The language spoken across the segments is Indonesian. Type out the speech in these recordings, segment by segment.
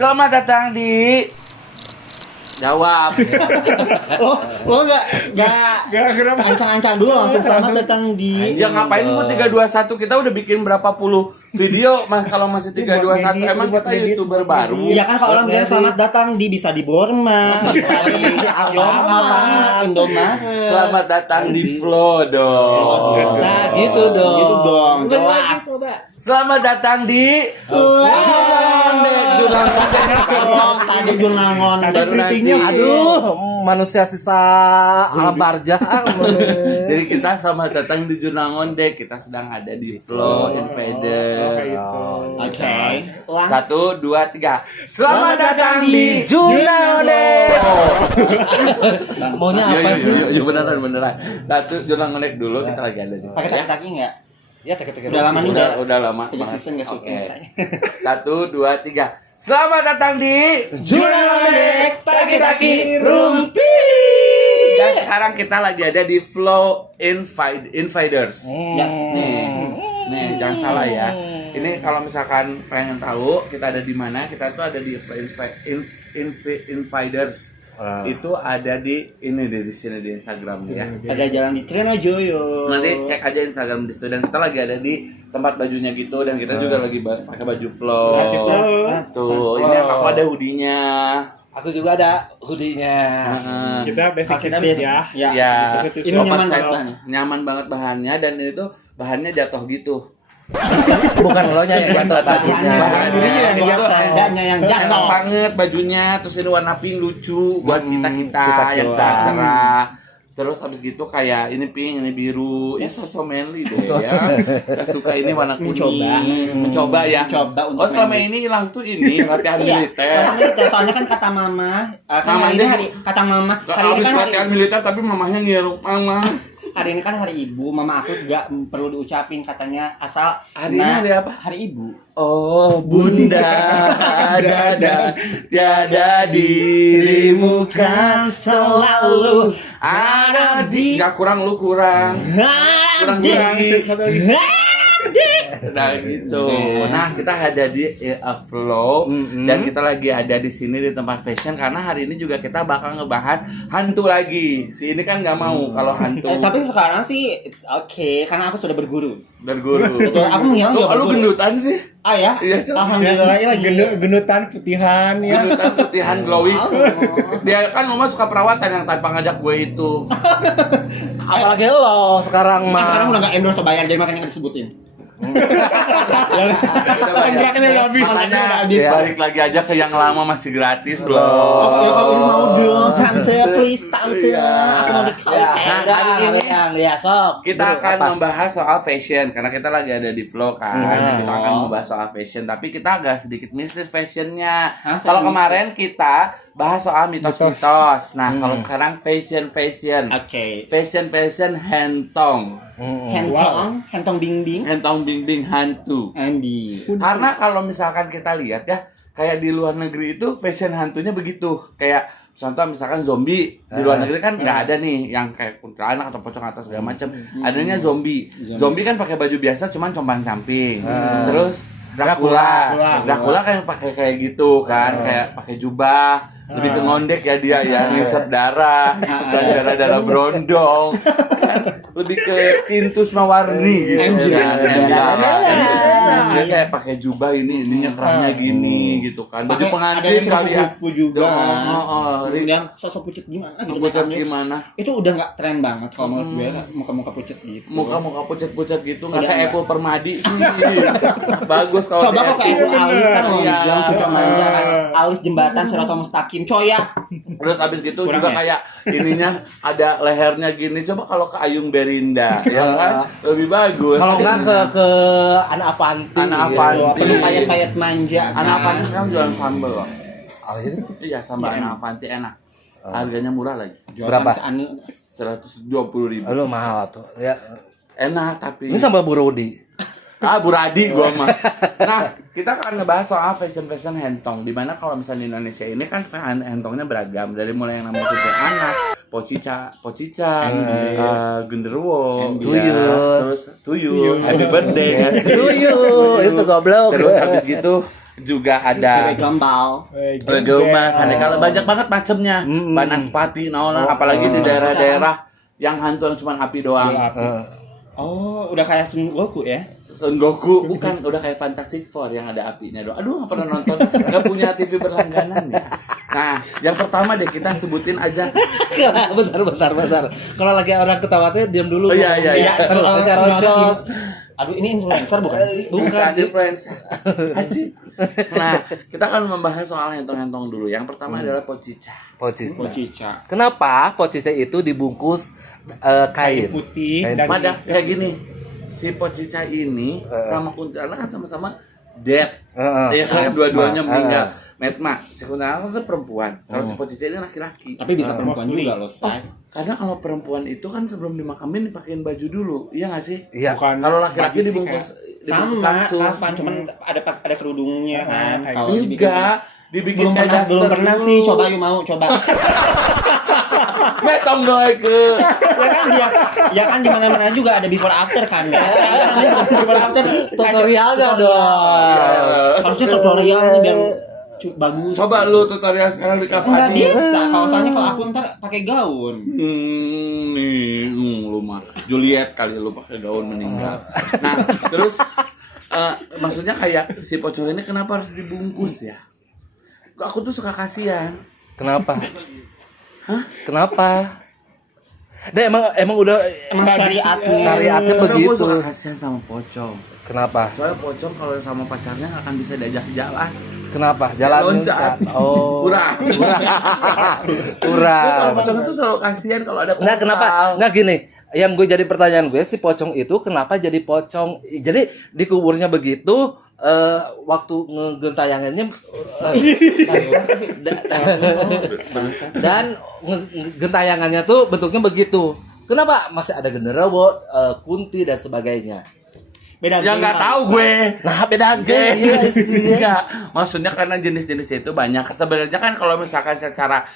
Selamat datang di jawab. Oh enggak ancang-ancang dulu langsung selamat datang di. Ya ngapain gua 321, kita udah bikin berapa puluh video mas, kalau masih 321 emang kita YouTuber baru. Iya kan kalau orang bilang selamat datang di bisa di Borma, bisa di Indomaret. Selamat datang di Flow dong. Nah, gitu dong. Gitu dong. Jelas. Selamat datang di Tadi jurnal ngonde. baru nanti. Aduh, manusia sisa alam barja. Jadi kita selamat datang di Jurnal Ngondek. Kita sedang ada di Flow Invaders. Oke. 1, 2, 3. Selamat datang di Jurnal Ngondek. Maunya apa sih? Yuk, beneran. 1 Jurnal Ngondek dulu, kita lagi ada di. Pakai taki-taki enggak? Ya, teka-teka. Udah lama nih Udah lama. Jadi season enggak suka. Oke. 1, 2, 3. Selamat datang di Jurnal Ngondek, taki-taki Rumpi. Dan sekarang kita lagi ada di Flow Invaders. Yes. Nih, jangan salah ya. Ini kalau misalkan pengen tahu kita ada di mana, kita tuh ada di Flow Invaders. Itu ada di ini deh, di sini di Instagram ya. Ada jalan di Trenojoyo. Nanti cek aja Instagram di situ, dan kita lagi ada di tempat bajunya gitu, dan kita juga lagi pakai baju Flow. Tuh, ini aku ada hoodie-nya. Aku juga ada hoodie-nya. Kita basic Kita suit basic. ya. Ya, Ini nyaman oversize banget. banget. Nyaman banget bahannya, dan itu bahannya jatuh gitu. Bukan lo nya yang jatuh bajunya. Bahannya yang itu jatuh, endanya yang jatuh. enak banget bajunya, terus ini warna pink lucu buat kita yang cerah. Terus habis gitu kayak ini pink, ini biru. Ya so manly deh ya. Kita suka ini warna kuning. Mencoba ya. Mencoba untuk Oh, selama manly. ini hilang tuh ini latihan militer. Soalnya kan kata mama, Mamanya- kata mama, hari ini Habis kan latihan militer tapi mamahnya ngirup mama. hari ini kan hari ibu, mama aku juga perlu diucapin katanya asal Hari ini hari apa? Hari ibu. Oh bunda, ada tiada dirimu kan selalu ada di. Gak kurang, lu kurang lagi. Nah gitu. Nah kita ada di Flow dan kita lagi ada di sini di tempat fashion karena hari ini juga kita bakal ngebahas hantu lagi. Si ini kan nggak mau kalau hantu. Tapi sekarang sih it's okay karena aku sudah berguru. Berguru. Aku menghilang Lu juga berguru. gendutan sih. Ah ya? Iya, Cok. Alhamdulillah lagi. Genutan putihan ya. Gendutan putihan glowing. Dia kan mama suka perawatan yang tanpa ngajak gue itu. Apalagi lo sekarang Mas sekarang mah. udah enggak endorse bayar jadi makanya nggak disebutin. Kontraknya udah habis. Makanya habis. balik lagi aja ke yang lama masih gratis loh. Oh, ya kalau mau dong, tante, please tante. Iya. Aku mau Ya, dikonten. hari ini yang ya sok. Kita akan membahas soal fashion karena kita lagi ada di Flow kan. Kita akan membahas soal fashion, tapi kita agak sedikit mistis fashionnya. Hah, Kalau fashion kemarin kita bahas soal mitos-mitos. Nah, kalau sekarang fashion. Oke. Fashion hentong. Hentong bing-bing. Hentong dinding hantu. Andi. Karena kalau misalkan kita lihat ya, kayak di luar negeri itu fashion hantunya begitu. Kayak contoh misalkan zombie di luar negeri kan nggak ada nih yang kayak kuntilanak atau pocong atau segala macam. Adanya zombie. Zombie kan pakai baju biasa cuman compang-camping. Terus Dracula kan pakai kayak gitu kan, kayak pakai jubah. Lebih ke ngondek ya dia ya, ngisep darah, dan darah berondong. Kan lebih ke tintus mawarni gitu ya. Dia kayak pakai jubah ininya kerahnya gini gitu kan. Baju pengantin kali ya. Kupu juga. Yang Sosok pucet gimana? pucat gimana? Itu udah nggak tren banget kalau menurut gue muka-muka pucet gitu. Muka-muka pucat-pucat gitu nggak Udah kayak enggak. Apple Permadi sih. Bagus kalau Coba kok kayak Apple alis kan Iya. yang cucuk manja kan. Alis jembatan Siratul Mustaqim coy ya. Terus abis gitu Kurang juga ya? kayak ininya ada lehernya gini. Coba kalau ke Ayung Berinda ya kan lebih bagus. Kalau enggak ke anak Avanti. Anak gitu. Avanti. Penuh payet-payet manja. Anak Avanti sekarang jualan sambal loh. Oh, gitu? Iya, sambal Anak Avanti enak. Harganya murah lagi. Berapa? 120.000. Lu mahal tuh. Ya. Enak tapi. Ini sambal Burodi. Buradi gua mah. Nah, kita akan ngebahas soal fashion hentong. Dimana kalau misalnya di Indonesia ini kan hentongnya beragam. Dari mulai yang namanya putih anak, pocica, genderuwo, Tuyul. terus tuyul, happy birthday, Tuyul, itu goblok. terus habis gitu juga Dewe ada gambal. legomas, kalau banyak banget macamnya. Banaspati, apalagi di daerah-daerah yang hantu yang cuma api doang. Oh, udah kayak Sun Goku ya? Son Goku bukan, udah kayak Fantastic Four yang ada apinya doang. Aduh, nggak pernah nonton, nggak punya TV berlangganan ya. Nah, yang pertama deh kita sebutin aja. bentar. Kalau lagi orang ketawa tuh diam dulu. Oh, iya. Terus aja roncos. Aduh, ini influencer bukan sih? Bukan difference. Haji. Nah, kita akan membahas soal hentong-hentong dulu. Yang pertama adalah pocica. Pocica. Kenapa pocica itu dibungkus kain putih Kain dan Pada kayak gini, si pocica ini sama kuntilanak kan sama-sama dead. Ya kan, dua-duanya meninggal. Metma, si kuntilanak itu perempuan. Kalau si pocica ini laki-laki. Tapi bisa perempuan mostly. juga loh, Say. Karena kalau perempuan itu kan sebelum dimakamin dipakein baju dulu, iya nggak sih? Iya. bukan Kalau laki-laki baju sih, dibungkus Sama, langsung. cuman ada kerudungnya kan. kayak Kalau dibikin Enggak, dibikin belum kayak pernah daster pernah dulu. sih, coba yuk mau coba. Metong doy ke. Ya kan di mana-mana juga ada before after kan ya. Before after Tutorialnya dong. Harusnya tutorialnya biar bagus. Coba lu tutorial sekarang di Enggak Cavani. bisa. Kalau soalnya kalau aku ntar pakai gaun. Lu mah Juliet kali lu pakai gaun meninggal. Nah, terus maksudnya kayak si pocong ini kenapa harus dibungkus ya? Aku tuh suka kasihan. Kenapa? Kenapa? Nah, emang udah Emang syariatnya. syariatnya Karena begitu. Gue suka kasihan sama pocong. Kenapa? Soalnya pocong kalau sama pacarnya nggak akan bisa diajak jalan. Kenapa? Jalan Loncat. Oh. Kurang. Kurang. Kalau pocong itu selalu kasihan kalau ada Nah, kenapa? portal. Nah, gini, yang gue jadi pertanyaan gue, si pocong itu kenapa jadi pocong? Jadi dikuburnya begitu, waktu ngegentayangannya dan gentayangannya tuh bentuknya begitu. Kenapa masih ada genderuwo, kunti dan sebagainya? Beda Ya nggak tahu gue. Nah, beda geng. Enggak, maksudnya karena jenis-jenisnya itu banyak. Sebenarnya kan kalau misalkan secara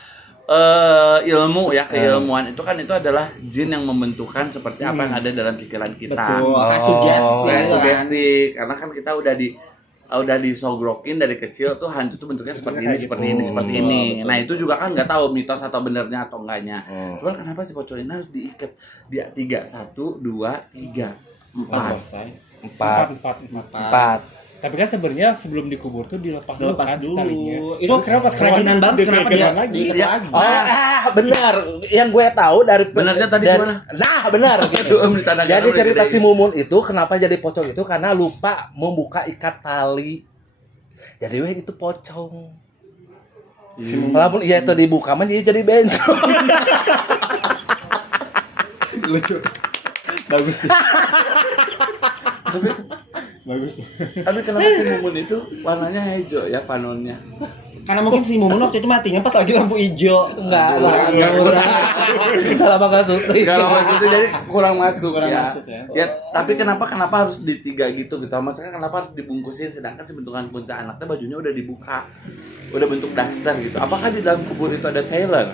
ilmu ya, keilmuan itu kan itu adalah jin yang membentukkan seperti apa yang ada dalam pikiran kita. Betul. Kayak sugesti. Kayak sugesti. Karena kan kita udah disogrokin dari kecil tuh hantu tuh bentuknya seperti ini, seperti ini, seperti ini. Nah, itu juga kan nggak tahu mitos atau benernya atau enggaknya. Cuman kenapa si pocong ini harus diikat dia 3 1 2 3 4. Empat. Tapi kan sebenarnya sebelum dikubur tuh dilepas dulu Lepas kan dulu. talinya. Itu Kenapa pas kerajinan banget, kenapa dia lagi? diikat Iya. lagi? Benar. Yang gue tahu dari Benernya tadi dari- gimana? Nah, benar. Aduh, ditanda Jadi tangan cerita udah si Mumun itu kenapa jadi pocong itu karena lupa membuka ikat tali. Jadi weh itu pocong. Walaupun iya itu dibuka mah dia jadi bencong. Lucu. Bagus sih. Bagus. Tapi kenapa si Mumun itu warnanya hijau ya panonnya? Karena mungkin si Mumun waktu itu matinya pas lagi lampu hijau. Enggak lama kan syuting. Kalau maksudnya jadi kurang masuk Kurang ya. masuk ya. Ya, tapi kenapa harus di 3 gitu gitu? Maksudnya kenapa harus dibungkusin sedangkan si bentukan kuntilanaknya bajunya udah dibuka. Udah bentuk daster gitu. Apakah di dalam kubur itu ada Taylor?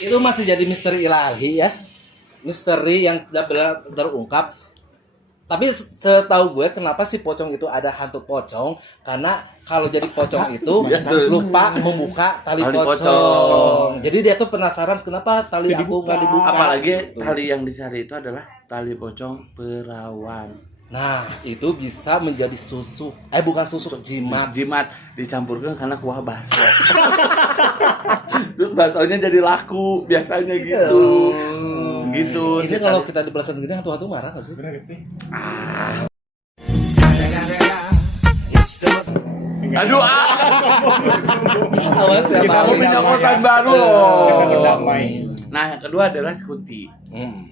Itu masih jadi misteri ilahi ya. Misteri yang tidak benar terungkap. Tapi setahu gue kenapa si pocong itu ada hantu pocong karena kalau jadi pocong itu lupa membuka tali Tali pocong. pocong. Jadi dia tuh penasaran kenapa tali aku nggak dibuka. Apalagi tali yang dicari itu adalah tali pocong perawan. Nah, itu bisa menjadi susuk. Bukan susuk, jimat. Jimat dicampurkan karena kuah bakso. Terus baksonya jadi laku biasanya gitu. Gitu. Ini kalau kita di belasan gini hantu-hantu marah nggak sih? Benar gak sih? Aduh, Awas ya, kita Pak. mau pindah kota baru loh. Kita berdamai. Nah, yang kedua adalah Kunti.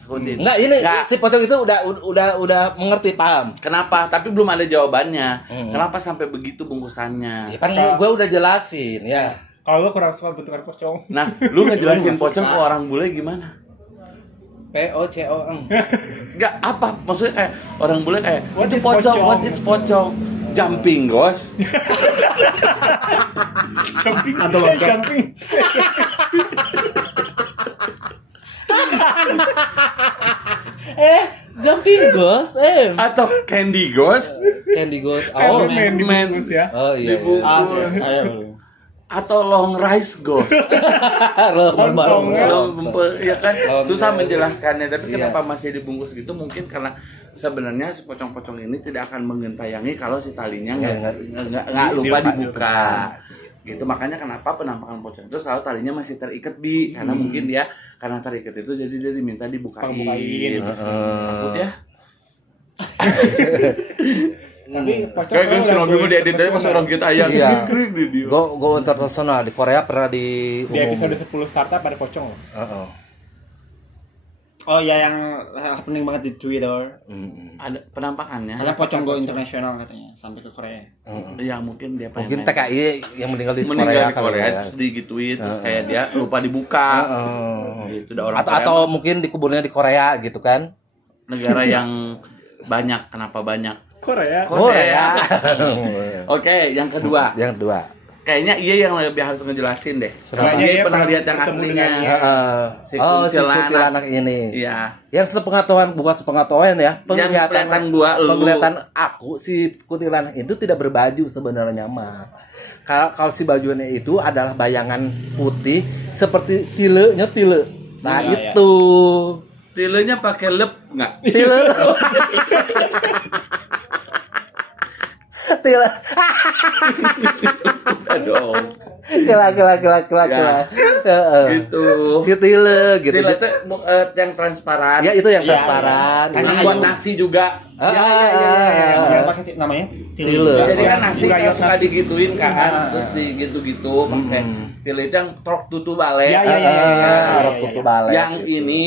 Kunti. Enggak, ini Nggak. si pocong itu udah mengerti, paham. Kenapa? Tapi belum ada jawabannya. Kenapa sampai begitu bungkusannya? Ya kan gue udah jelasin ya. Kalau gue kurang suka bentukan pocong. Nah, lu ngejelasin pocong ke orang bule gimana? POCON. Enggak, apa? Maksudnya kayak orang bule kayak What itu is pocong, pocong? what is pocong? Jumping ghost. Jumping. Jumping. Jumping Ghost, atau Candy Ghost, Candy Ghost. Oh, Oh, main man. dibungkus ya. oh iya. Dibungkus. Atau Long Rise Ghost. Lontong, ya. Ya kan susah menjelaskannya, tapi kenapa masih dibungkus gitu? Mungkin karena sebenarnya si pocong-pocong ini tidak akan mengentayangi kalau si talinya nggak lupa dibuka. Gitu, makanya kenapa penampakan pocong itu selalu talinya masih terikat karena mungkin dia karena terikat itu jadi dia diminta dibukain. Takut ya. Tapi pocong Kayak kalau si Robi mau level dieditnya pas orang kita ayam Iya. krik di dia. Go internasional di Korea pernah di di episode 10 startup ada pocong loh. Oh, ya yang happening banget di Twitter. Ada penampakannya. Ada pocong go internasional katanya sampai ke Korea. Ya mungkin dia pengen mungkin TKI yang meninggal di meninggal Korea di Korea kali ya. terus digituin terus kayak dia lupa dibuka. Gitu udah orang Atau mungkin dikuburnya di Korea gitu kan. negara yang banyak, kenapa banyak? Korea. Oke, yang kedua. Yang kedua. Kayaknya iya yang lebih harus ngejelasin deh. Kenapa? Karena dia Iya, pernah pernah lihat yang ketemu aslinya. dengan Si Oh, si kuntilanak. kuntilanak ini. Iya. Yang sepengetahuan bukan sepengetahuan ya, penglihatan gua, lu. penglihatan aku si kuntilanak itu tidak berbaju sebenarnya mah. Kalau si bajunya itu adalah bayangan putih seperti tile. Nah, Iya, itu. Tilenya pakai lep enggak? Tile. Tile. Aduh. Kela. Gitu. Si tile gitu. Tile teh yang transparan. Ya itu yang transparan. Yang buat nasi juga. Yang pakai namanya Tile. Jadi kan nasi Juga kan yang suka nasi. digituin kan, terus digitu-gitu pakai tile itu yang trok tutu balik. Iya. Arab tutup balik. Yang ini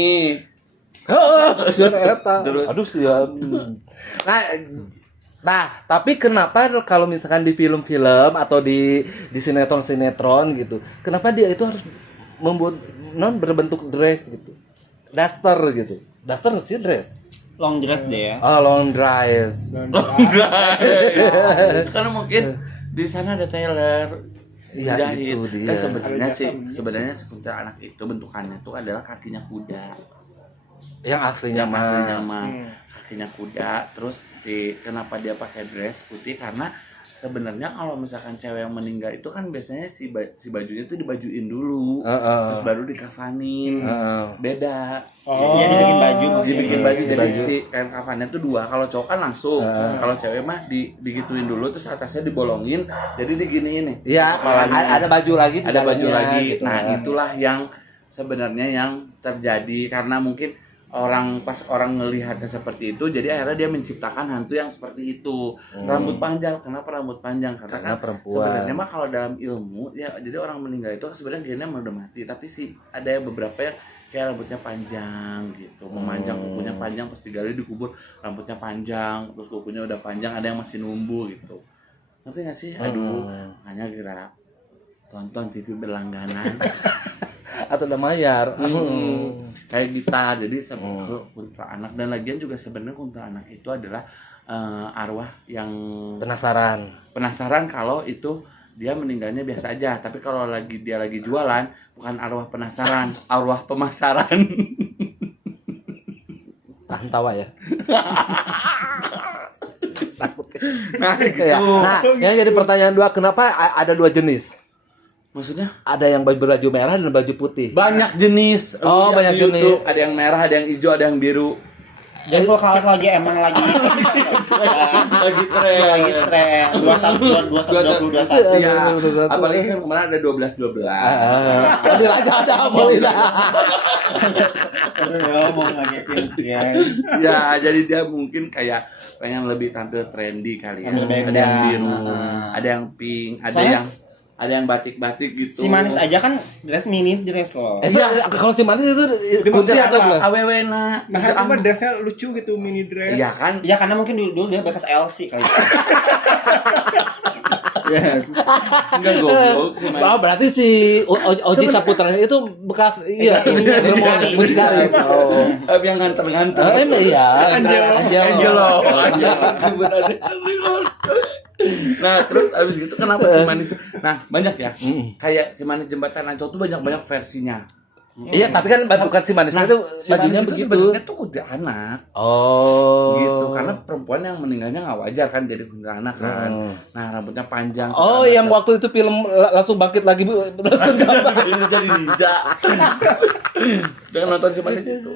Sian eta. Terus. Aduh sian. Nah, tapi kenapa kalau misalkan di film-film atau di sinetron-sinetron gitu, kenapa dia itu harus membuat berbentuk dress gitu, daster gitu, daster sih dress, long dress deh ya. oh long dress, karena mungkin di sana ada tailor. Iya, jahit. itu dia. Kan sebenarnya Ada sih jasa. sebenarnya kuntilanak itu bentukannya tuh adalah kakinya kuda. yang aslinya Yang aslinya mah, mah kakinya kuda. Terus kenapa dia pakai dress putih, karena sebenarnya kalau misalkan cewek yang meninggal itu kan biasanya si bajunya tuh dibajuin dulu, terus baru dikafanin. Beda. Iya, dibikin baju maksudnya. Dibikin baju, Dibikin jadi baju. si kain kafannya tuh dua. Kalau cowok kan langsung, kalau cewek mah digituin dulu terus atasnya dibolongin, jadi diginiin nih. Iya, ada baju lagi, di Ada baju dalamnya, lagi. gitu. Nah, itulah yang sebenarnya yang terjadi karena mungkin pas orang ngelihatnya seperti itu, jadi akhirnya dia menciptakan hantu yang seperti itu. Rambut panjang. Kenapa rambut panjang? Karena kan perempuan. sebenarnya mah kalau dalam ilmu ya, jadi orang meninggal itu sebenarnya gennya udah mati, tapi ada yang beberapa yang kayak rambutnya panjang gitu, memanjang, kukunya panjang, pas digali dikubur rambutnya panjang, terus kukunya udah panjang, ada yang masih numbuh gitu. Ngerti gak sih? Aduh, makanya kira tonton TV berlangganan. Atau udah mayar. Kayak gitar. Jadi kuntilanak, dan lagian juga sebenarnya kuntilanak itu adalah arwah yang penasaran kalau itu dia meninggalnya biasa aja, tapi kalau dia lagi jualan bukan arwah penasaran, arwah pemasaran. Tahan tawa ya. Nah, gitu. Nah, yang jadi pertanyaan dua, kenapa ada dua jenis? Maksudnya Ada yang baju merah dan baju putih. banyak jenis. Oh, Yang banyak di YouTube, jenis. ada yang merah, ada yang hijau, ada yang biru. Jadi kalau lagi emang lagi Lagi tren. lagi tren 21 Iya. Apalagi kan kemarin ada 12. Adil aja ada Amalina. mau ngagetin ya. Ya, jadi dia mungkin kayak pengen lebih tampil trendy kali ya. Tampil beda. Ada yang biru, ada yang pink, ada yang batik-batik gitu. Si Manis aja kan dress mini dress loh. Iya, kalau si Manis itu putih atau apa? belum? Awewena. Nah, itu mah dressnya lucu gitu, mini dress. Iya kan? Ya karena mungkin dulu dia bekas LC kali. Yes. Enggak goblok. Oh, berarti si Oji Saputra itu bekas mucikari. Oh. Yang nganter-nganter. Iya. Angelo. Sebut aja. Nah, terus abis gitu kenapa si Manis? Nah, banyak ya. Kayak si Manis Jembatan Ancol tuh banyak versinya. Iya, tapi kan bukan si manisnya itu Si bajunya manis itu begitu. sebenarnya tuh kuntilanak. Oh. Gitu, karena perempuan yang meninggalnya nggak wajar kan jadi kuntilanak kan. Nah, rambutnya panjang. Oh, yang waktu itu film langsung bangkit lagi Bu. ini jadi ninja. Dengan nonton si manis itu.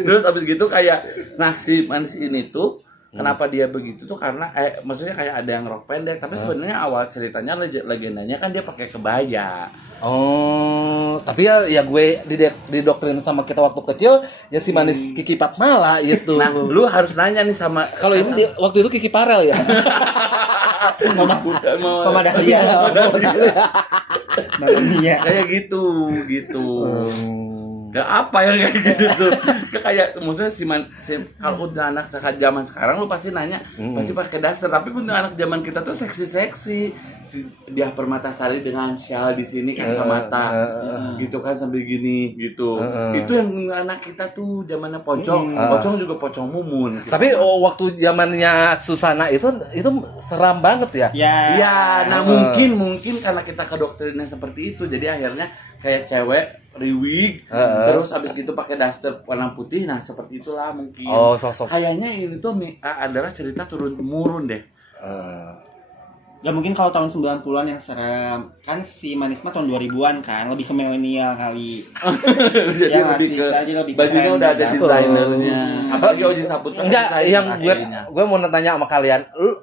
Terus abis gitu kayak, nah si manis ini tuh kenapa dia begitu tuh karena maksudnya kayak ada yang rok pendek, tapi sebenarnya awal ceritanya legendanya kan dia pakai kebaya. Oh, tapi ya gue didoktrin sama kita waktu kecil ya si manis Kiki Patmala gitu. Nah, lu harus nanya nih sama Kalau ini waktu itu Kiki Parel ya. Mama Dahlia. Mama Mia. Kayak gitu. Gak apa ya kayak gitu tuh. Kayak maksudnya kalau udah anak zaman sekarang lu pasti nanya pasti pakai daster, tapi untuk anak zaman kita tuh seksi dia Permatasari dengan shawl di sini kacamata gitu kan sambil gini gitu. Itu yang anak kita tuh zamannya pocong juga pocong mumun gitu. Tapi waktu zamannya Susana itu seram banget ya. Ya, nah mungkin karena kita kedoktrinnya seperti itu, jadi akhirnya kayak cewek riwig, terus abis gitu pakai daster warna putih, nah seperti itulah mungkin. Oh, sosok. Kayaknya ini tuh adalah cerita turun temurun deh. Ya mungkin kalau tahun 90-an yang serem kan si Manis mah tahun 2000-an kan, lebih ke milenial kali. Jadi Ya, lebih ke masih lebih bajunya keren udah ada juga. desainernya. Apalagi Oji Saputra. Enggak, desainer yang aslinya. gue mau nanya sama kalian,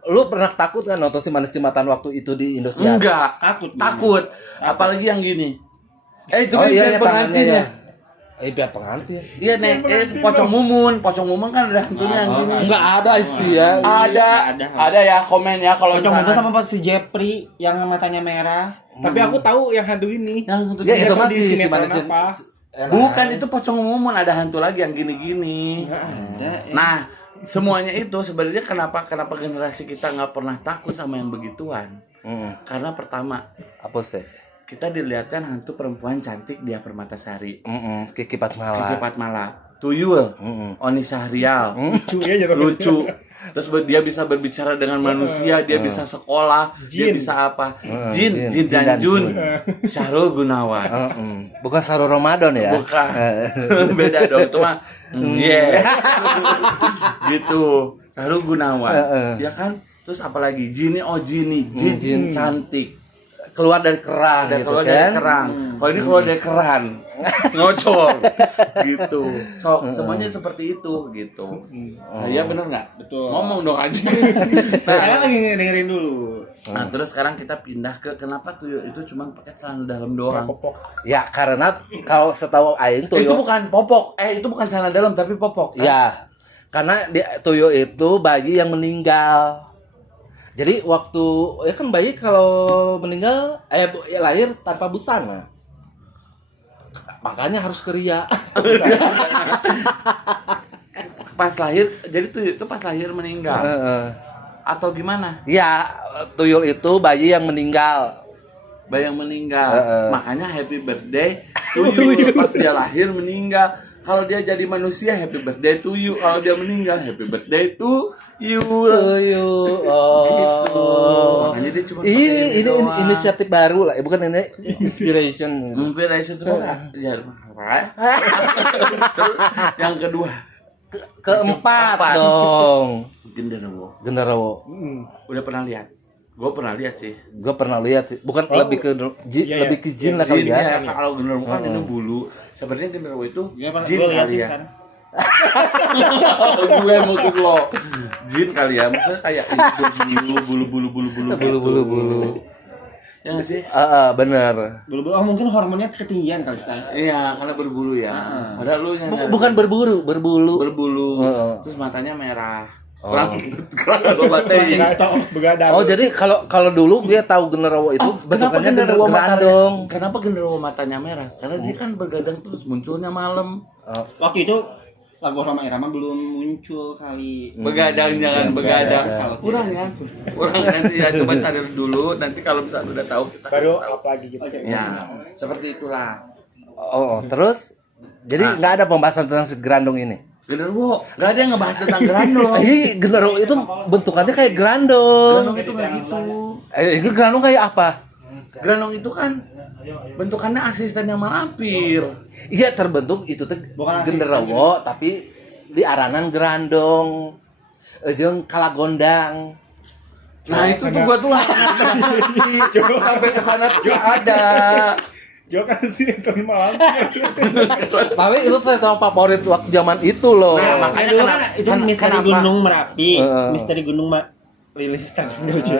lu pernah takut kan nonton si Manis Jembatan waktu itu di Indosiar? Enggak, Takut. Apalagi yang gini. Itu Oh kan iya, biar tangannya pengantin ya. ya. Biar pengantin. Iya nih, pocong mumun kan ada hantunya yang gini. Enggak ada sih ya. Ada ya komen ya kalau Pocong misalnya- muda sama si Jeffrey yang matanya merah. Tapi aku tahu yang hantu ini. yang hantu Ya, itu dia- mah Di si sinetron Manis apa? Bukan, itu pocong mumun, ada hantu lagi yang gini-gini. Ada. Nah, semuanya itu sebenarnya kenapa generasi kita nggak pernah takut sama yang begituan? Karena pertama, Apa sih? kita dilihatkan hantu perempuan cantik dia Permatasari, Kiki Patmala. Kiki Patmala, Tuyul, Oni Syahrial, Lucu ya jatuh. lucu. Terus dia bisa berbicara dengan manusia, dia bisa sekolah, dia Jin. bisa apa? Jin Jin dan dan Jun, Jun. Syahrul Gunawan. Bukan Saru Ramadan ya? Bukan. Beda dong, itu mah. Gitu. Lalu Gunawan. Ya kan? Terus apalagi Jini Jin cantik. Keluar dari kerang Ada gitu keluar kan? dari kerang. Kalau ini keluar dari keran. Ngocor. Gitu. So, semuanya seperti itu gitu. Iya bener nggak? Betul. Ngomong dong aja. Saya lagi dengerin dulu. Nah, terus sekarang kita pindah ke kenapa tuyul itu cuma pakai celana dalam doang. Popok. Ya karena kalau setahu Aing tuh Itu bukan popok. Itu bukan celana dalam tapi popok. Kan? ya, karena Tuyo itu bayi yang meninggal. Jadi waktu ya kan bayi kalau meninggal ya lahir tanpa busana. Makanya harus keria. Pas lahir, jadi tuyul itu pas lahir meninggal atau gimana? Ya, tuyul itu bayi yang meninggal. Bayi yang meninggal. Makanya happy birthday tuyul pas dia lahir meninggal. Kalau dia jadi manusia happy birthday to you. Kalau dia meninggal happy birthday to you. Tuyul. Gitu. Makanya dia cuma pakai Ini doang. inisiatif baru lah, bukan ini inspiration. Inspiration semua. Ya, terus yang kedua, Keempat Keempat. dong. genderuwo. Genderuwo. Udah pernah lihat? Gue pernah lihat sih. Gue pernah lihat sih. Bukan lebih ke Iya, lebih ke jin lah kali Jin, biasa. ya, kalau genderuwo kan ini bulu. Sebenarnya genderuwo itu Gue jin lihat kali sih ya. kan. Gue maksud lo jin kali ya, maksudnya kayak bulu. Ya nggak sih? Bener. Bulu-bulu mungkin hormonnya ketinggian kali saya. Iya, karena berbulu ya. Padahal lu yang Bukan berburu, berbulu. berbulu. Heeh. Terus matanya merah. Kurang lo batein. Begadang. Oh jadi kalau dulu dia tahu genderuwo itu bentukannya genderuwo gerandong. Kenapa genderuwo matanya merah? Karena dia kan begadang terus munculnya malam. Waktu itu lagu Roma Irama belum muncul kali. Begadang jangan begadang. begadang. Kurang ya. Kurang nanti ya coba cari dulu. Nanti kalau misalnya udah tahu kita Baru kasih tahu. apa lagi gitu. Ya, seperti itulah. Oh, terus jadi nggak ada pembahasan tentang si gerandong ini. Genderuwo, nggak ada yang ngebahas tentang gerandong. Ini genderuwo itu bentukannya kayak gerandong. Gerandong itu nggak gitu. Ini gerandong kayak apa? Gerandong itu kan bentukannya asistennya malampir. Iya terbentuk itu teh Bukan genderuwo tapi di aranan gerandong. Jeung kalagondang. Nah itu tuh gua tuh sampai ke sana tuh nggak ada. Jo kan sinetron malam. Tapi itu sinetron favorit waktu zaman itu loh. Nah, Makanya dulu kan itu misteri kenapa? Gunung Merapi, Heeh. misteri Gunung Lilis lucu.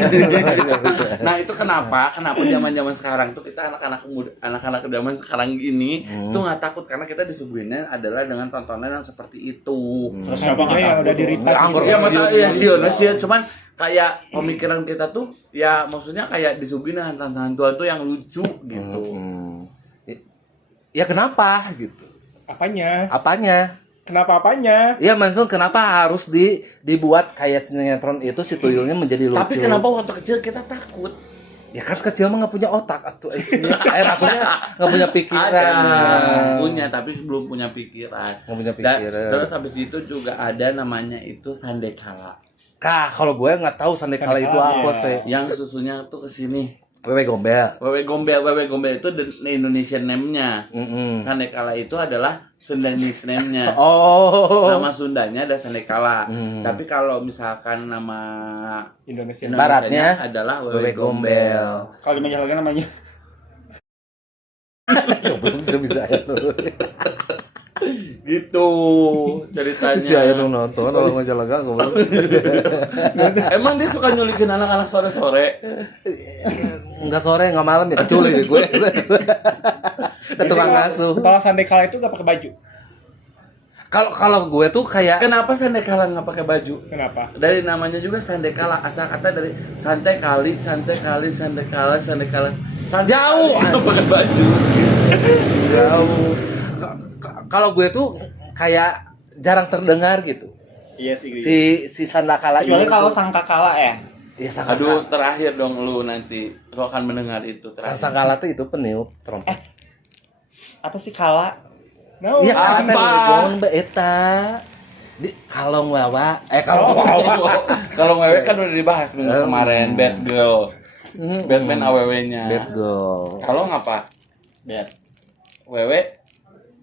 Nah itu kenapa zaman sekarang tuh kita anak-anak muda, anak-anak zaman sekarang gini tuh nggak takut karena kita disuguhinnya adalah dengan tontonan yang seperti itu. Terus siapa nggak yang tahu? udah diritas gitu. Ya mata ya sih, cuman kayak pemikiran kita tuh ya maksudnya kayak disuguhin dengan hantu-hantu yang lucu gitu. Ya kenapa gitu? Apanya? Apanya? Kenapa apanya? Ya maksud kenapa harus dibuat kayak sinetron itu si tuyulnya menjadi lucu? Tapi kenapa waktu kecil kita takut? Ya kan kecil mah nggak punya otak atuh maksudnya nggak punya pikiran. Ada, punya tapi belum punya pikiran. Nggak punya Dan pikiran. terus habis itu juga ada namanya itu sandekala. Kah, kalau gue nggak tahu sandekala itu apa sih. Yang susunya tuh ke sini. Wewe gombel. Wewe Gombel itu Indonesian name-nya. Sandekala itu adalah Sundanese name-nya. Oh. Nama Sundanya ada Sandekala. Tapi kalau misalkan nama Indonesia. Baratnya adalah Wewe Wewe Gombel. Kalau di Majalengka namanya Belum bisa ya. Gitu ceritanya. Si aya nu nonton orang Majalengka goblok. Emang dia suka nyulikin anak-anak sore-sore? Enggak sore, enggak malam ya kecuali gue. Tukang ngasuh. Kalau Sandekala itu nggak pakai baju. Kalau gue tuh kayak Kenapa Sandekala nggak pakai baju? Kenapa? Dari namanya juga Sandekala, asal kata dari santai kali, Sandekala. Jauh. Nggak pakai baju. jauh. Kalau gue tuh kayak jarang terdengar gitu. iya sih. Si Sandakala Kecuali ini kalau tuh- Sangkakala ya. Iya Sangkakala. Aduh, terakhir dong lu nanti. Lu akan mendengar itu terakhir. Sangkakala tuh itu peniup trompet. Apa sih kala? No. Iya, karena teh apa? ngomong be eta. Di kalong wawa, kalong wawa. Kalau ngewe kan udah dibahas minggu kemarin, Bad Girl. Batman AWW-nya. Bad girl. Kalau ngapa? Bad. Wewe?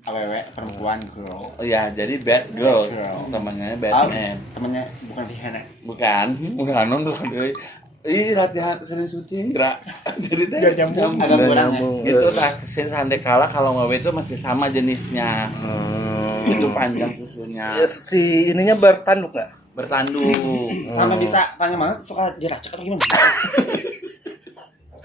Awewe perempuan girl. Oh iya, jadi Bad Girl. Girl. Temannya Batman. Temennya bukan Rihanna. Bukan, bukan bukan. Ih, latihan sering syuting, Dra. Jadi teh Biar nyambung. Agak kurang ya. Nyambung. Itu latihan Sandekala kalau ngewe itu masih sama jenisnya. Itu panjang susunya. Ya, si ininya bertanduk nggak? Bertanduk. Sama bisa panjang banget suka diracak atau gimana?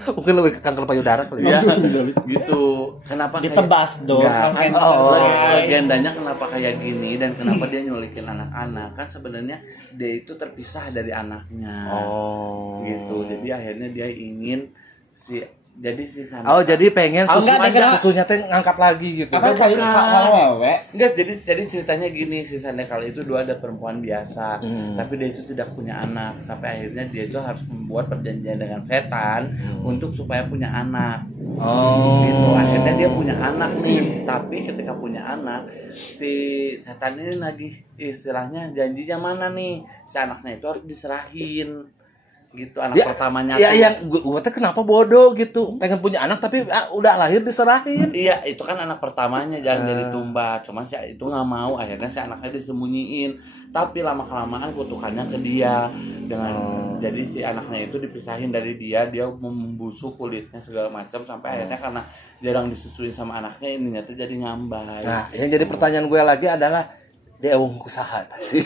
Mungkin lebih ke kanker payudara kali Iya. ya. Gitu. Kenapa kayak- Ditebas dong. Enggak, Kalau kan cancer say. legendanya kenapa kayak gini dan kenapa dia nyulikin anak-anak kan sebenarnya dia itu terpisah dari anaknya. Oh. Gitu. Jadi akhirnya dia ingin si Sandekala. Oh, jadi pengen Oh, enggak, enggak. susunya teh ngangkat lagi gitu. Apa tadi kalau wewe? Enggak, jadi ceritanya gini, si Sandekala itu dulu ada perempuan biasa, tapi dia itu tidak punya anak. Sampai akhirnya dia itu harus membuat perjanjian dengan setan untuk supaya punya anak. Oh. Gitu. Akhirnya dia punya anak nih, tapi ketika punya anak, si setan ini lagi istilahnya janjinya mana nih? Si anaknya itu harus diserahin. Gitu, anak pertamanya Ya tuh. yang gue teh kenapa bodoh gitu. Pengen punya anak tapi udah lahir diserahin. Iya, itu kan anak pertamanya jangan jadi tumba. Cuman si itu nggak mau, akhirnya si anaknya disembunyiin. Tapi lama kelamaan kutukannya ke dia dengan jadi si anaknya itu dipisahin dari dia membusuk kulitnya segala macam sampai akhirnya karena jarang disusuin sama anaknya ininya tuh jadi ngambang. Nah, yang jadi pertanyaan gue lagi adalah dia wong kusaha tah sih.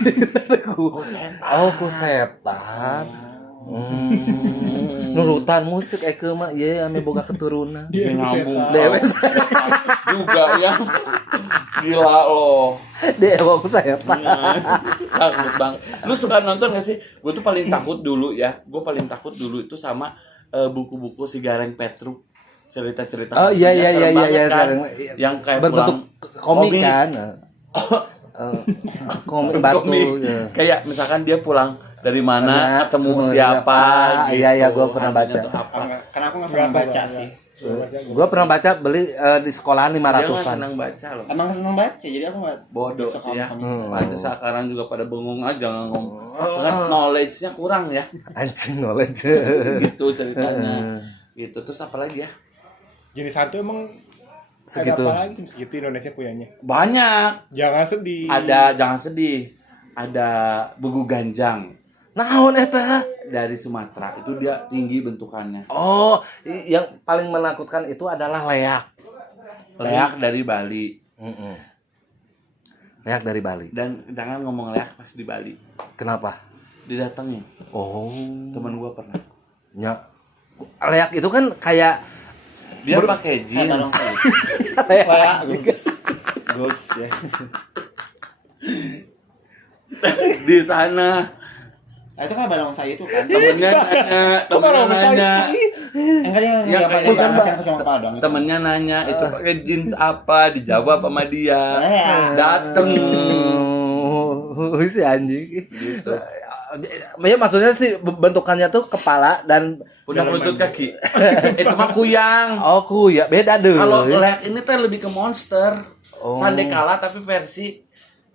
Oh, ku setan. Nurutan musik eke mah ieu ame boga keturunan. Dia ngambung Dewe juga ya. Gila loh. dia wong setan. Takut banget. Lu suka nonton gak sih? Gue tuh paling takut dulu ya. Gue paling takut dulu itu sama buku-buku si Gareng Petruk. Cerita-cerita. Oh iya iya iya serem iya banget kan. iya. Yang kayak berbentuk komik kan. Komik batu. komik. Ya. Kayak misalkan dia pulang dari mana, ketemu ketemu siapa. siapa. Iya, iya, gua pernah hantunya baca. tuh apa. Karena aku nggak senang baca sih. Gue pernah baca beli di sekolahan Dia nggak 500-an. senang baca loh. Emang senang baca, jadi aku nggak Bodoh bisa sih ya. paham. Pantes sekarang juga pada bengong aja ngomong. Kan knowledge-nya kurang ya. Anjing knowledge. Gitu ceritanya. Gitu terus apa lagi ya? Jenis hantu emang Segitu. ada apa lagi segitu Indonesia punyanya? Banyak. Jangan sedih. Ada, jangan sedih. Ada bugu ganjang Naon eta? dari Sumatera. Itu dia tinggi bentukannya. Oh, yang paling menakutkan itu adalah leak. Leak dari Bali. Leak dari Bali. Dan jangan ngomong leak pas di Bali. Kenapa? Didatengin. Oh, Temen gua pernah. nya leak itu kan kayak Dia pakai jeans. Wah, Goops ya. Di sana Nah, itu kan barongsai itu kan. temennya nanya Enggak dia Ya, yang kayak- bukan cuma kepala doang. temennya nanya itu pakai jeans apa, dijawab sama dia. Dateng si anjing. gitu. Ya maksudnya sih bentukannya tuh kepala dan Pundak lutut kaki. Itu mah kuyang. oh ya beda deh. Kalau leak ini teh lebih ke monster. Oh. Sandekala tapi versi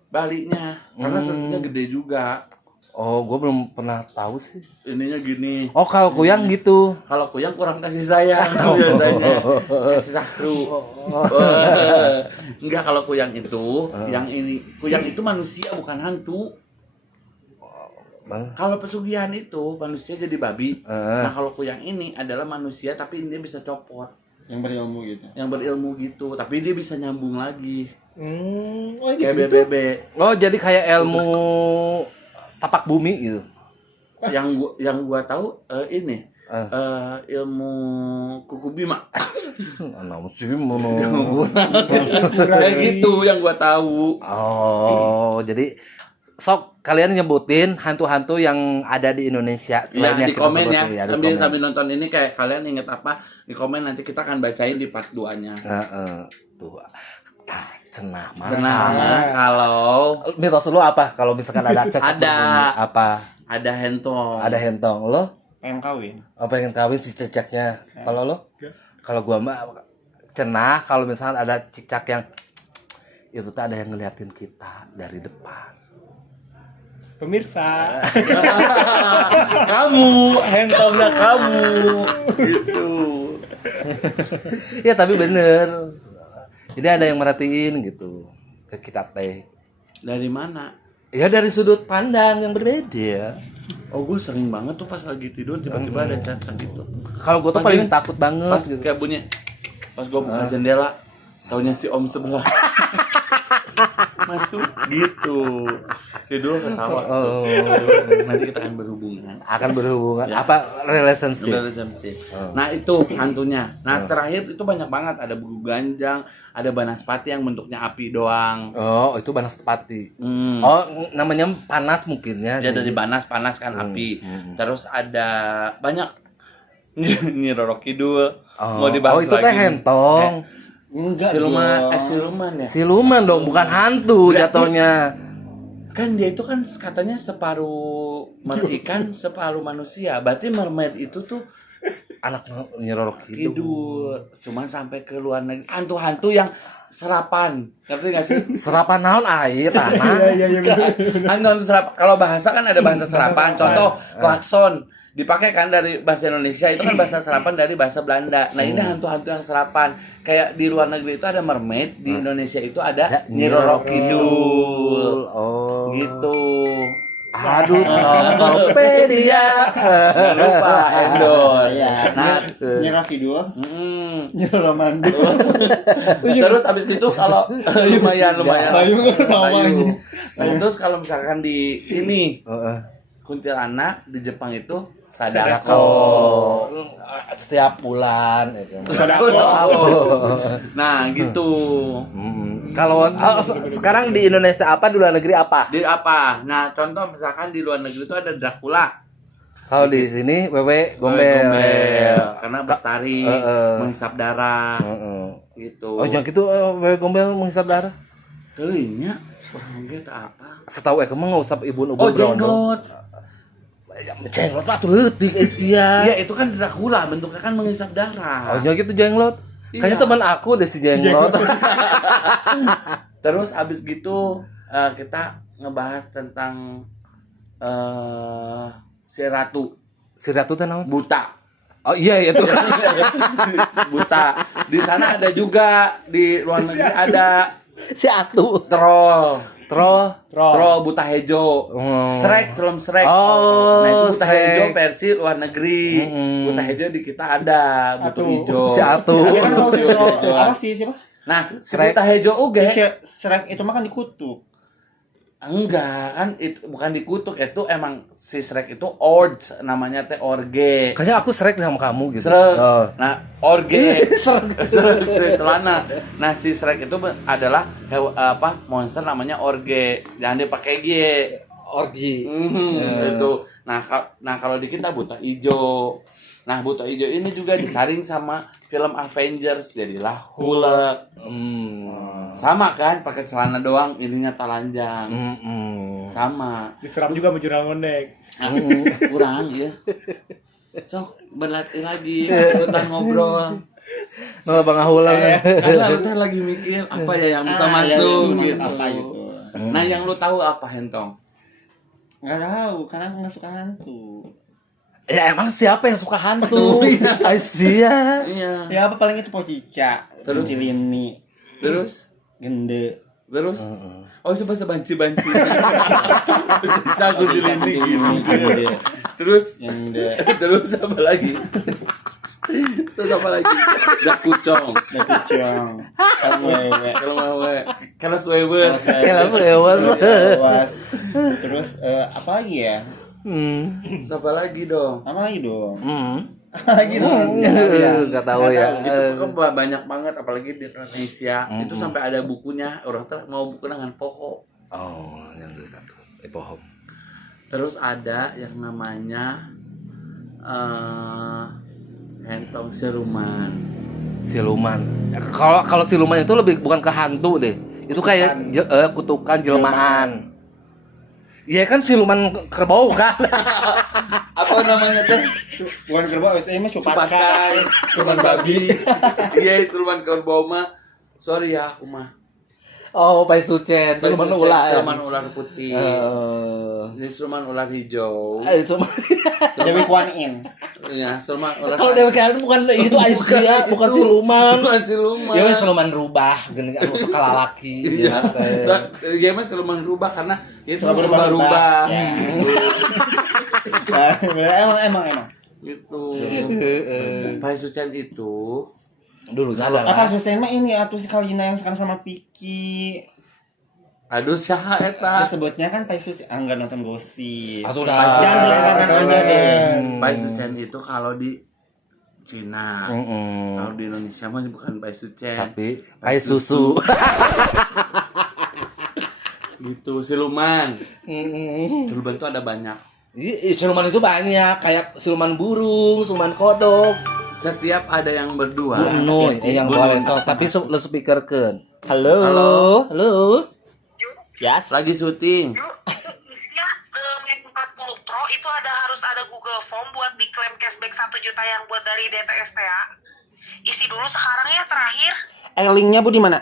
Balinya. Karena surfnya gede juga. Oh, gue belum pernah tahu sih. Ininya gini. Oh, kalau kuyang gitu. Kalau kuyang kurang kasih sayang biasanya. Kasih sakru. Enggak, kalau kuyang itu, yang ini kuyang itu manusia bukan hantu. Bang. Kalau pesugihan itu manusia jadi babi. Nah, kalau kuyang ini adalah manusia tapi dia bisa copot. Yang berilmu gitu. Yang berilmu gitu, tapi dia bisa nyambung lagi. Oh Kayak gitu. bebe. Oh, jadi kayak ilmu tapak bumi gitu. Yang gua tahu ini ilmu kuku bima. Nah, sih mau. Kayak gitu yang gua tahu. Oh, jadi sok kalian nyebutin hantu-hantu yang ada di Indonesia Ya, yang di kita komen ya. sebutin. Di Sambil komen. sambil nonton ini kayak kalian inget apa? Di komen nanti kita akan bacain di part 2-nya. Tuh. Cenah mah. Nah, kalau Mitos lu apa kalau misalkan ada cecak Ada. berbunyi? Apa? ada hentong. Ada hentong lo? Pengen kawin. Pengen kawin si cecaknya. Kalau lo? Kalau gua mah cenah kalau misalkan ada cicak yang itu tuh ada yang ngeliatin kita dari depan. Pemirsa. Kamu, hentongnya kamu. Gitu. Ya tapi bener. Jadi ada yang merhatiin gitu ke kita teh. Dari mana? Ya dari sudut pandang yang berbeda. Oh, gue sering banget tuh pas lagi tidur tiba-tiba ada cacing gitu. Kalau gua tuh Pagi. paling takut banget Pas gitu. kayak bunyi. Pas gue buka jendela, taunya si om sebelah. Masuk gitu. Si dulu ketawa. Oh. Nanti kita akan berhubungan. Akan berhubungan Ya. apa relationship? Relationship. Nah, itu hantunya. Nah, terakhir itu banyak banget, ada buku ganjang, ada banaspati yang bentuknya api doang. Oh, itu banaspati. Hmm. Oh, namanya panas mungkin ya. Ya dari panas kan api. Terus ada banyak Nyi Roro Kidul. Mau dibahas oh, itu teh lagi. hentong. Enggak. Siluman, dong. siluman ya. Siluman dong, bukan hantu Berarti- jatuhnya. Kan dia itu kan katanya separuh ikan, separuh manusia. Berarti mermaid itu tuh Anak nyerorok gitu. kidul. Cuman sampai ke luar negeri. Hantu-hantu yang serapan. Ngerti gak sih? Serapan naon air tanah. Iya benar. Hantu-hantu serapan. Kalau bahasa kan ada bahasa serapan. Contoh klakson. Dipakai kan dari bahasa Indonesia, itu kan bahasa serapan dari bahasa Belanda. Nah, ini hantu-hantu yang serapan. Kayak di luar negeri itu ada mermaid, di Indonesia itu ada Nyi Roro Kidul. Oh. Gitu. Aduh, Tokopedia. Jangan lupa endorse. Iya. Nah, Nyerah Kidul. mm, Nyerah Mandu. terus abis itu kalau lumayan. Bayu nggak tahu Bayu. anjing. Nah, terus kalau misalkan di sini Heeh. kuntilanak, di Jepang itu Sadako. sadako. Setiap bulan itu. Nah, gitu. Kalau sekarang di Indonesia apa, di luar negeri apa? Di apa? Nah, contoh misalkan di luar negeri itu ada Dracula. Kalau di sini wewe gombel. Karena bertari, menghisap darah. Gitu. Oh, jangan gitu wewe gombel menghisap darah. Teuingnya, orang gitu apa? Setahu mah ngusap ibun Oh, ubun brondong. jenglot. Jenglot mah tuh leutik Asia. Iya, itu kan Dracula, bentuknya kan menghisap darah. Oh, jangan gitu jenglot. Iya. Kayaknya teman aku deh si jenglot. Terus abis gitu kita ngebahas tentang si Ratu Si Ratu teh naon? buta. Oh iya itu. Buta. Di sana ada juga, di luar negeri ada Si Atu. troll. Troll. Troll buta hejo. Shrek, film Shrek. Oh, Nah, itu buta Shrek. hejo versi luar negeri. Buta hejo di kita ada, buta hijau. Si Atu. Tapi kan kalau Buta troll, hijau. apa sih siapa? Nah, si Shrek. buta hejo uge. Shrek itu mah kan dikutuk. Enggak, kan itu bukan dikutuk, itu emang si Shrek itu Orge, namanya teh Orge. Kayaknya aku Shrek sama kamu gitu. Shrek. Oh. Nah, Orge. Shrek dari celana. Nah, si Shrek itu adalah monster namanya Orge. Jangan dipakai G. Orgi. Itu. Nah, kalau di kita buta ijo. Nah, buta ijo ini juga disaring sama film Avengers, jadilah Hulk. Sama kan, pakai celana doang, ininya telanjang. Sama. Diserap juga sama jurnal ngondek. Kurang ya. Sok berlatih lagi, ikutan ngobrol. Nol bang Ahula. Karena lu teh lagi mikir apa ya yang bisa masuk gitu. Apa gitu. Nah, yang lu tahu apa, Hentong? Nggak tahu, karena aku nggak suka hantu. Ya emang siapa yang suka hantu? Asia. Iya. Ya apa paling itu Pocica, Terus? Cilini, Terus? Gende. Terus? Oh, itu bahasa banci-banci. Cagu dilindi gini. Gende. Terus? Gende. Terus apa lagi? Terus apa lagi? Dakucong. Dakucong. Kalwewe. Kalau wewe. Kalau wewe. Kalau lewas. Lewas. Terus apa lagi ya? Siapa lagi dong? Apa lagi dong? Apa lagi dong? Enggak tahu ya. Itu kan banyak banget, apalagi di Indonesia. Itu sampai ada bukunya, orang tuh mau buku dengan pokok. Oh, yang itu satu. Pohon. Terus ada yang namanya Hentong Siluman. Siluman. Kalau siluman itu lebih bukan ke hantu deh. Itu kayak kutukan jelmaan. Iya kan siluman kerbau kan. Apa namanya teh? Bukan kerbau, saya mah Cupakai, cupakai. siluman babi. Iya, siluman kerbau mah. Sorry ya, aku mah. Oh, Pai Sucen, siluman ular. Siluman ular putih. Ini siluman ular hijau. Siluman. Dewi Kuan Yin. Ya, siluman ular. Kalau Dewi Kian bukan itu Asia, bukan siluman. Bukan siluman. Ya siluman rubah, gini anu skala laki. Iya. Dia mah siluman rubah karena itu Suka berubah-ubah. Ya. Emang. Gitu. Pai Sucen itu Dulu Apa susah mah ini atuh si Kalina yang sekarang sama Piki. aduh saha eta. Disebutnya kan Paisus enggak nonton gosip. Atuh Pai Jangan belakangan aja deh. Pai Sucen itu kalau di Cina. Kalau di Indonesia mah bukan Pai Sucen. Tapi Pai Susu. Gitu, siluman. Siluman itu ada banyak. Siluman itu banyak, kayak siluman burung, siluman kodok. Setiap ada yang berdua. Bunuh, yang Bunuh. boleh so, tapi lu speakerkeun. Halo. Halo. Yes. Lagi syuting. Yuk, isinya Min 40 Pro itu harus ada Google Form buat diklaim cashback 1 juta yang buat dari DTSTA. Isi dulu sekarang ya terakhir. Linknya Bu di mana?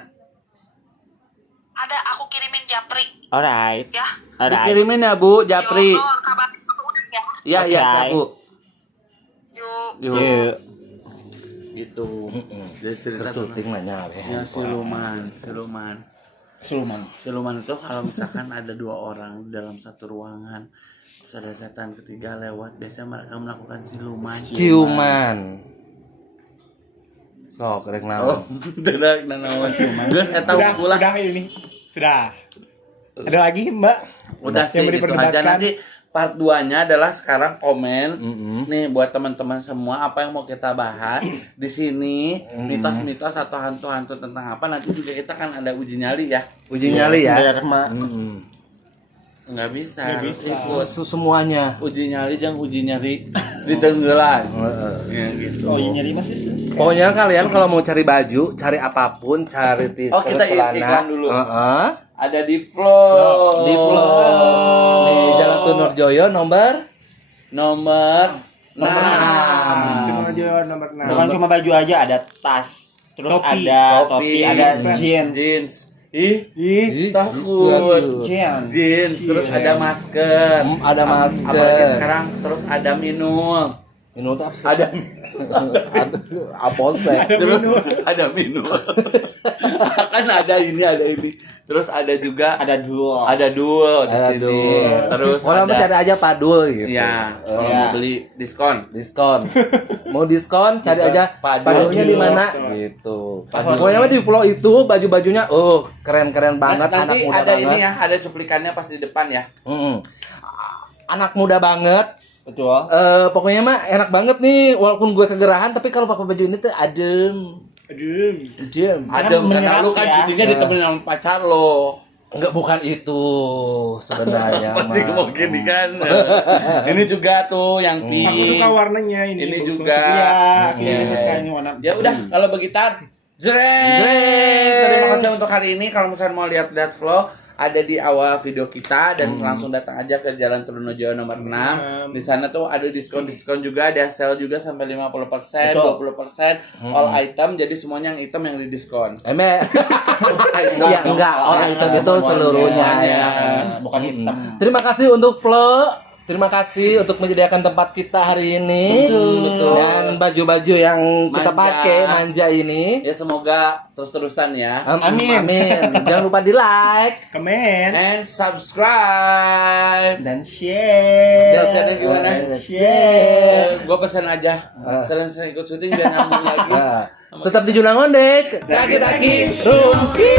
Ada aku kirimin Japri Alright. ya. Alright. Dikirimin ya Bu, Japri. Yuk, kabarin udah ya. Iya, iya, Oke. siap Bu. Yuk. Yuk. Gitu. Jadi cerita Syuting nanya ya, siluman. Siluman itu kalau misalkan ada 2 orang dalam satu ruangan, terus ada setan ketiga lewat, biasanya mereka melakukan siluman. ciuman. Oh, kerek Oh, naon. tidak nanawan. Geus eta ulah. Udah ini. Sudah. Ada lagi, Mbak? Udah sih Yang gitu aja. diperdebatkan. Nanti part 2-nya adalah sekarang komen. Nih buat teman-teman semua apa yang mau kita bahas di sini, mitos-mitos atau hantu-hantu tentang apa, nanti juga kita kan ada uji nyali ya. Uji nyali ya. Derma. Nggak bisa, harus ikut. Semuanya. Uji nyali jangan uji nyari di tenggelan. Ya gitu. Oh, nyari masih sih. Pokoknya kalian kalau mau cari baju, cari apapun, cari t-shirt, Oh, kita celana. iklan dulu. Heeh. Ada di Flow. Di Flow. Di Jalan Tunurjoyo nomor 6. Cuma aja nomor 6. Bukan cuma baju aja, ada tas. Terus Topi. ada topi, ada jeans. Jeans. Ih, Ih, takut. Jeans. Jeans, terus ada masker. ada Apalagi masker. sekarang terus ada minum. Minul tuh apa sih? Ada Apostek. terus ada minum. Kan ada ini. Terus ada juga Ada dua. ada duo di Ada sini. duo. Terus Kalau mau ada cari aja Padul gitu. ya, kalau Iya. mau beli diskon. Diskon. Mau diskon cari Diskon. aja Padul. Padulnya di mana gitu. Pokoknya mah di pulau itu baju-bajunya keren-keren banget, anak Nanti muda ada banget. ini ya, ada cuplikannya pas di depan ya. Mm-mm. Anak muda banget. Betul. Pokoknya mah enak banget nih walaupun gue kegerahan tapi kalau pakai baju ini tuh adem. Aduh. Adem. Ada karena lu kan ya. syutingnya ditemenin sama pacar lo. Enggak bukan itu sebenarnya Pasti mah. mau gini kan. Ini juga tuh yang Aku pink. suka warnanya ini. Ini bagus juga. Iya, Oke. kita suka ini warna. Ya udah kalau begitu jreng. Terima kasih untuk hari ini. Kalau misalnya mau lihat that flow ada di awal video kita dan langsung datang aja ke Jalan Trunojoyo nomor 6. Di sana tuh ada diskon juga, ada sale juga sampai 50%, Betul. 20% all item. Jadi semuanya yang item yang didiskon. Ya enggak, orang itu gitu seluruhnya ya. Bukan hitam. Terima kasih untuk Flo. Terima kasih untuk menyediakan tempat kita hari ini. Betul. Dan baju-baju yang kita Manja. pakai manja ini. Ya semoga terus-terusan ya. Amin. Jangan lupa di-like. Komen. And subscribe. Dan share. Dan share gimana? Share. Gue pesan aja. Sering-sering ikut syuting biar nyambung lagi. Tetap di Jurang Ondek. Taki-taki. Rumpi.